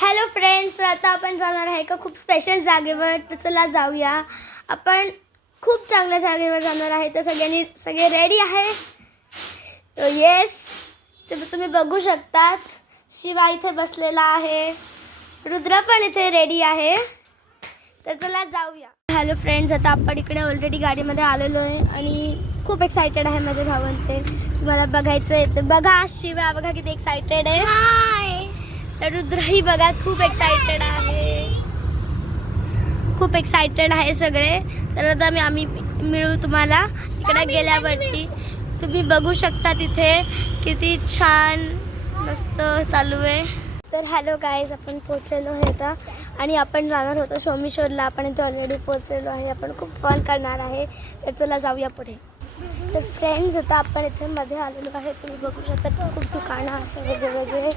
Hello friends तर आता आपण जाणार आहे का खूप स्पेशल जागेवर. तर चला जाऊया. आपण खूप चांगल्या जागेवर जाणार आहे. तर सगळ्यांनी सगळे रेडी आहे? तर येस तर तुम्ही बघू शकतात. शिवा इथे बसलेला आहे. रुद्र पण इथे रेडी आहे. तर चला जाऊया. हॅलो फ्रेंड्स आता आपण इकडे ऑलरेडी गाडीमध्ये आलेलो आहे आणि खूप एक्सायटेड आहे माझे भावांचे. तुम्हाला बघायचं आहे तर बघा शिवा बघा किती एक्सायटेड आहे. रुद्रही बघा खूप एक्सायटेड आहे. खूप एक्सायटेड आहे सगळे. तर आता मी आम्ही मिळू तुम्हाला इकडे गेल्यावरती. तुम्ही बघू शकता तिथे किती छान मस्त चालू आहे. तर हॅलो गाईज आपण पोचलेलो आहे आता. आणि आपण जाणार होतो सोमेश्वरला. आपण इथे ऑलरेडी पोचलेलो आहे. आपण खूप फन करणार आहे. तर चला जाऊया पुढे. तर फ्रेंड्स आता आपण इथे मध्ये आलेलो आहे. तुम्ही बघू शकता खूप दुकानं आहेत वेगळे वेगळे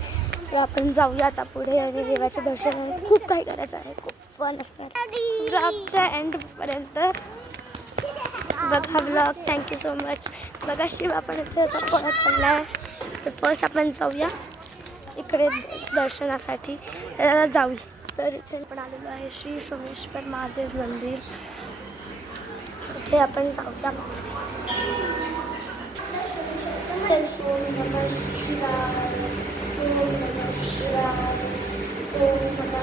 तर आपण जाऊया आता पुढे आणि देवाचे दर्शन खूप काही करायचं आहे खूप फन असणार. ब्लॉगच्या एंडपर्यंत बघा ब्लॉग थँक्यू सो मच बघा शिव आपण इथे आता परत चालला आहे तर फर्स्ट आपण जाऊया इकडे दर्शनासाठी. त्याला जाऊया. तर इथे आपण आलेलो आहे श्री सोमेश्वर महादेव मंदिर. इथे आपण जाऊया. तर नमः शिवाय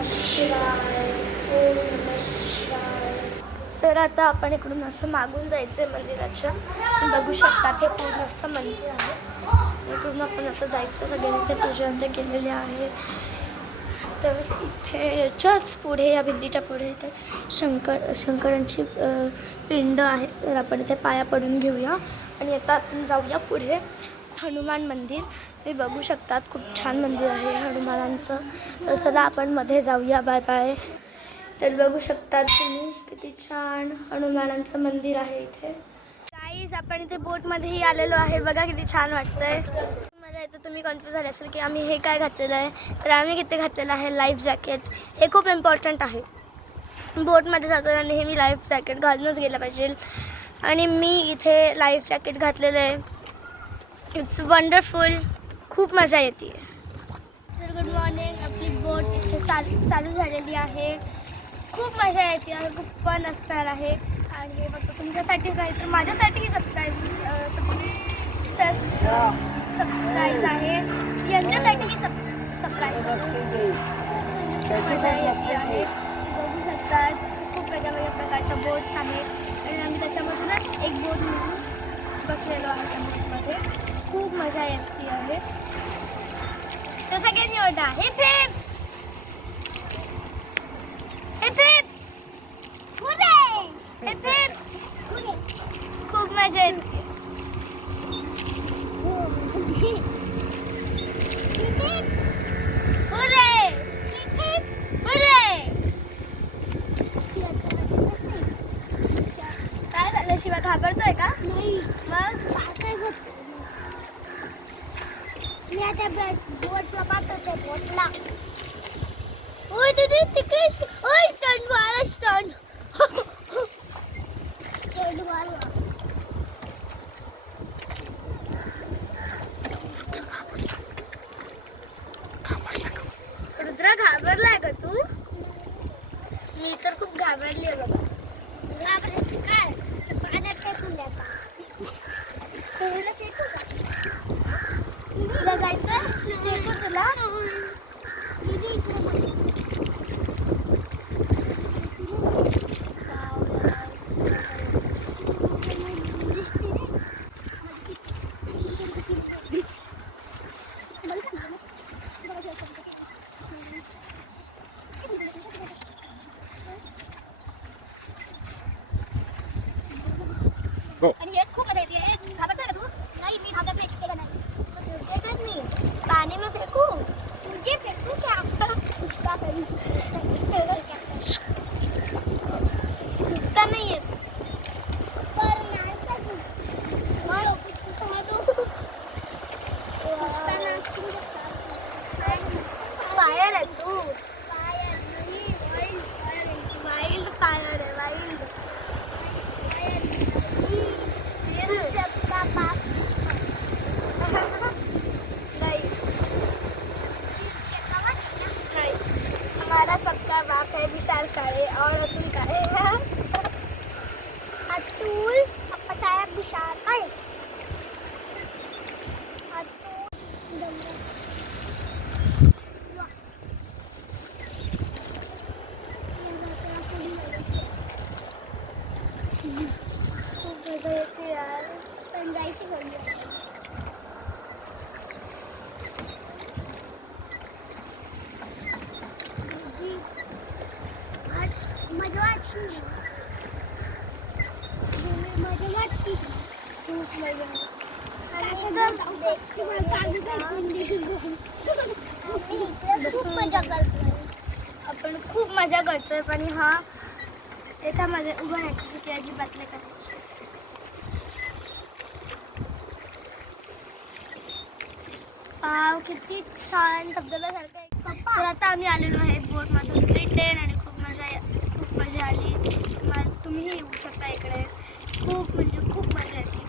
शिवाय तर आता आपण इकडून असं मागून जायचं आहे मंदिराच्या. बघू शकतात हे पूर्ण असं मंदिर आहे. इकडून आपण असं जायचं सगळ्यांनी ते पूजन ते केलेले आहे. तर इथे याच्याच पुढे या भिंतीच्या पुढे इथे शंकर शंकरांची पिंड आहे. तर आपण इथे पाया पडून घेऊया. आणि आता आपण जाऊया पुढे. हनुमान मंदिर. हे बघू शकतात खूप छान मंदिर आहे हनुमानांचं. तर चला आपण मध्ये जाऊया बाय बाय तर बघू शकतात तुम्ही किती छान हनुमानांचं मंदिर आहे इथे. गाईज आपण इथे बोटमध्येही आलेलो आहे. बघा किती छान वाटतंय. मला इथं तुम्ही कन्फ्यूज झाले असेल की आम्ही हे काय घातलेलं आहे. तर आम्ही किती घातलेलं आहे लाईफ जॅकेट हे खूप इम्पॉर्टंट आहे. बोटमध्ये जाताना नेहमी लाईफ जॅकेट घालूनच गेलं पाहिजे. आणि मी इथे लाईफ जॅकेट घातलेलं आहे. इट्स वंडरफुल खूप मजा येते. सर गुड मॉर्निंग आपली बोट इथे चालू चालू झालेली आहे. खूप मजा येते आणि खूप फन असणार आहे. आणि फक्त तुमच्यासाठीच नाही तर माझ्यासाठीही सबस्क्राईब सरप्राईज आहे. यांच्यासाठीही सब सरप्राईज मजा येते आहे बघू शकतात खूप वेगळ्या वेगळ्या प्रकारच्या बोट्स आहेत. आणि आम्ही त्याच्यामधूनच एक बोट म्हणून बसलेलो आहे त्या बोटमध्ये खूप मजा येते आहे. तर सगळ्यांनी ओरडा. हे फिर हे फिर हे खूप मजा येते. काय झालं? शिवा घाबरतोय का? नाही. मी आता बोटला पाठवते बोटला ओय दीदी तिकडे ओय स्टंट वाला स्टंट रुद्रा घाबरलाय का तू मी तर खूप घाबरली आहे बाबा घाबरायचं काय ते पाण्यात फेकून द्या का तुला फेकू का तुला जायचं तुला दीदी इकडे बघ. दिसते रे. आणि येस खूप मजा येते घाबरतोय का तू नाही मी घाबरत नाही फेकत नाही फेकत नाही पाणी में फेकू तुझे विशाल काळे और अतुल काळे अतुल अप्पासाहेब विशाल काळे खूप मजा येते यार। पण जायची घरी आता. आज मजा वाटली मजा वाटली खूप मजा आणि एकदम तुम्हाला चालू खूप मजा करतो आपण खूप मजा करतोय पण हा त्याच्यामध्ये उभं राहायची की अजिबात नाही करायची. वाव, किती छान धबधब्यासारखं आहे. तर आता आम्ही आलेलो आहे बोटमधून रिटर्न आणि खूप मजा खूप मजा आली. तुम्हीही येऊ शकता इकडे. खूप म्हणजे खूप मजा येते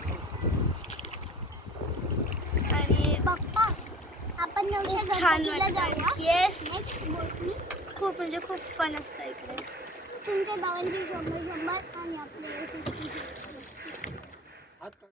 आणि पप्पा आपण नवशा खूप छान वाटतं येस खूप म्हणजे खूप फन असतं इकडे. तुमच्या दावांची शंभर शंभर आणि आपले 50.